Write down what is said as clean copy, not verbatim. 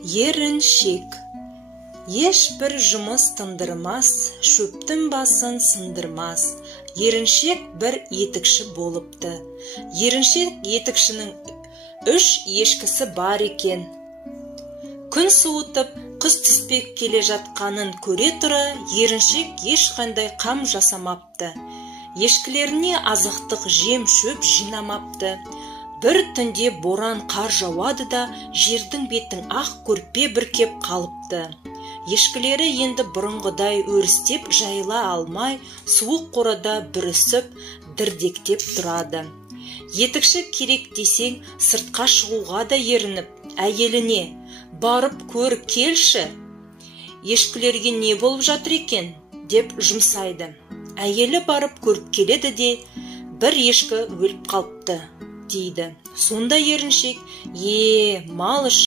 Еріншек. Ешбір жұмыс тындырмас, шөптің басын сындырмас. Еріншек бір етікші болыпты. Еріншек етікшінің 3 ешкісі бар екен. Күн суытып, қыс түспек келе жатқанын көре тұра, еріншек ешқандай қам жасамапты. Ешкілеріне азықтық жем шөп жинамапты. Бір түнде боран қар жауады да, жердің бетін ақ көрпе бүркеп қалыпты. Ешкілері енді бұрынғыдай өрістеп жайыла алмай, суық қорада бүрісіп, дірдектеп тұрады. Етікші керек десең, сыртқа шығуға да ерініп, әйеліне: «Барып көр келші, ешкілерге не болып жатыр екен?» деп жұмсайды. Әйелі барып көріп келеді де, бір ешкі өліп қалыпты дейді. Сонда еріншек: «Мал үшін